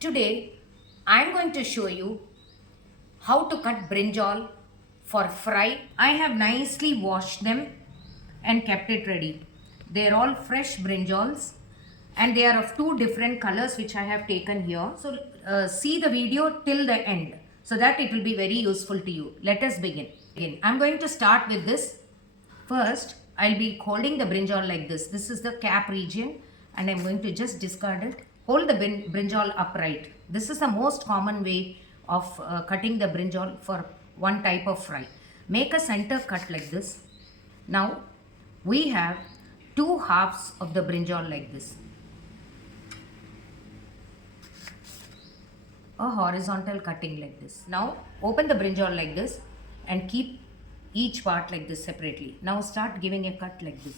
Today I am going to show you how to cut brinjal for fry. I have nicely washed them and kept it ready. They are all fresh brinjals and they are of two different colors which I have taken here. So see the video till the end so that it will be very useful to you. Let us begin. I am going to start with this. First, I'll be holding the brinjal like this. This is the cap region and I'm going to just discard it. Hold the brinjal upright. This is the most common way of cutting the brinjal for one type of fry. Make a center cut like this. Now, we have two halves of the brinjal like this. A horizontal cutting like this. Now, open the brinjal like this and keep each part like this separately. Now start giving a cut like this,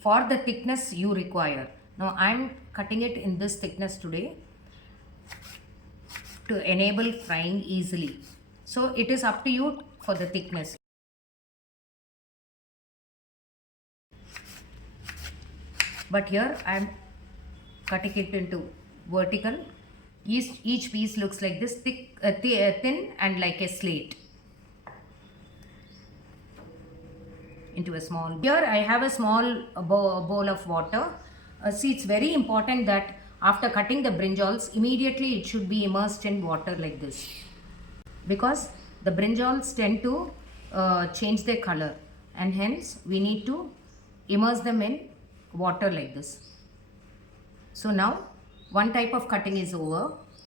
for the thickness you require. Now I am cutting it in this thickness today to enable frying easily. So it is up to you for the thickness. But here I am cutting it into vertical. Each piece looks like this, thin and like a slate. Into a small, here I have a small bowl of water. See, it's very important that after cutting the brinjals, immediately it should be immersed in water like this, because the brinjals tend to change their color, and hence we need to immerse them in water like this. So now one type of cutting is over.